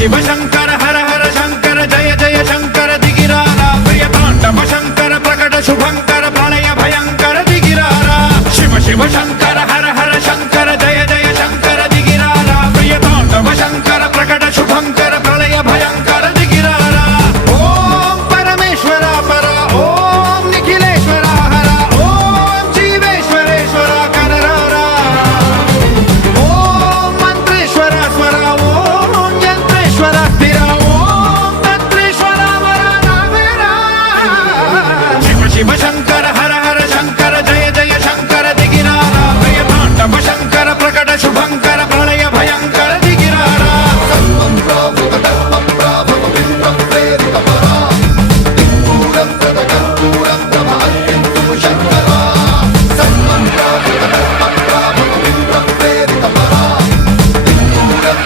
शिव शंकर हर हर शंकर जय जय शंकर दिगिरारा प्रिय तांडव शंकर प्रकट शुभंकर प्रलय भयंकर दिगिरारा शिव शिव शंकर